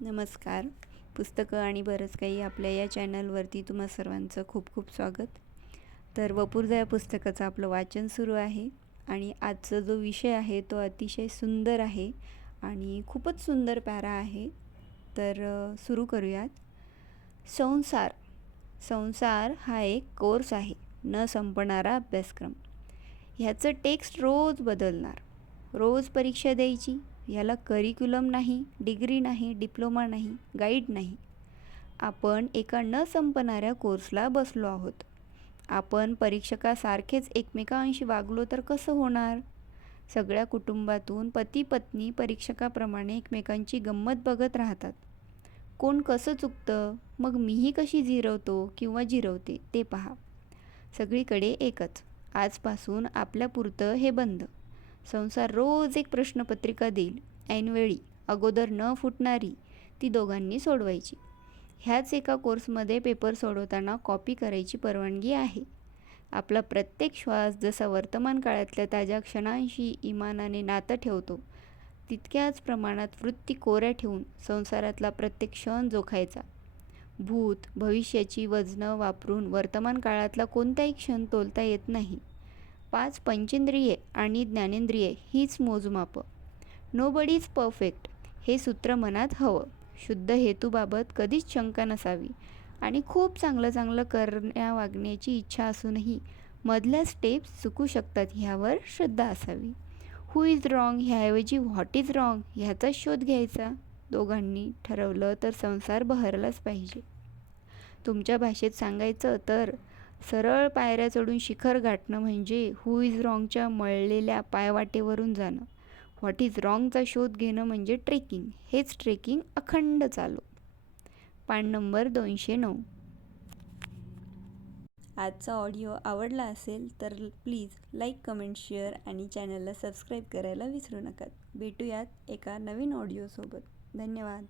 नमस्कार. पुस्तकं आणि बरंच काही आपल्या या चॅनलवरती तुम्हा सर्वांचं खूप खूप स्वागत. तर वपुर्झा या पुस्तकाचं आपलं वाचन सुरू आहे आणि आजचा जो विषय आहे तो अतिशय सुंदर आहे आणि खूपच सुंदर पॅरा आहे. तर सुरू करूयात. संसार. संसार हा एक कोर्स आहे न संपणारा अभ्यासक्रम. ह्याचं टेक्स्ट रोज बदलणार. रोज परीक्षा द्यायची ह्याला करिक्युलम नाही डिग्री नाही डिप्लोमा नाही गाईड नाही. आपण एका न संपणाऱ्या कोर्सला बसलो आहोत. आपण परीक्षकासारखेच एकमेकांशी वागलो तर कसं होणार? सगळ्या कुटुंबातून पती पत्नी परीक्षकाप्रमाणे एकमेकांची गंमत बघत राहतात. कोण कसं चुकतं? मग मीही कशी जिरवतो किंवा जिरवते ते पहा. सगळीकडे एकच. आजपासून आपल्यापुरतं हे बंद. संसार रोज एक प्रश्नपत्रिका देईल. ऐनवेळी अगोदर न फुटणारी ती दोघांनी सोडवायची. ह्याच एका कोर्समध्ये पेपर सोडवताना कॉपी करायची परवानगी आहे. आपला प्रत्येक श्वास जसा वर्तमान काळातल्या ताज्या क्षणांशी इमानाने नातं ठेवतो तितक्याच प्रमाणात वृत्ती कोऱ्या ठेवून संसारातला प्रत्येक क्षण जोखायचा. भूत भविष्याची वजनं वापरून वर्तमान काळातला कोणताही क्षण तोलता येत नाही. पाच पंचेंद्रिये आणि ज्ञानेंद्रिये हीच मोजमापं. नो बडीज इज परफेक्ट हे सूत्र मनात हवं. शुद्ध हेतूबाबत कधीच शंका नसावी. आणि खूप चांगलं चांगलं करण्या वागण्याची इच्छा असूनही मधल्या स्टेप्स चुकू शकतात ह्यावर श्रद्धा असावी. हु इज रॉंग ह्याऐवजी व्हॉट इज रॉंग ह्याचा शोध घ्यायचा. दोघांनी ठरवलं तर संसार बहरलाच पाहिजे. तुमच्या भाषेत सांगायचं तर सरळ पायऱ्या चढून शिखर गाठणं म्हणजे हू इज रॉंगच्या मळलेल्या पायवाटेवरून जाणं. व्हॉट इज रॉंगचा शोध घेणं म्हणजे ट्रेकिंग हेच ट्रेकिंग अखंड चालू. पान नंबर दोनशे नऊ. आजचा ऑडिओ आवडला असेल तर प्लीज लाईक कमेंट शेअर आणि चॅनलला सबस्क्राईब करायला विसरू नका. भेटूयात एका नवीन ऑडिओसोबत धन्यवाद.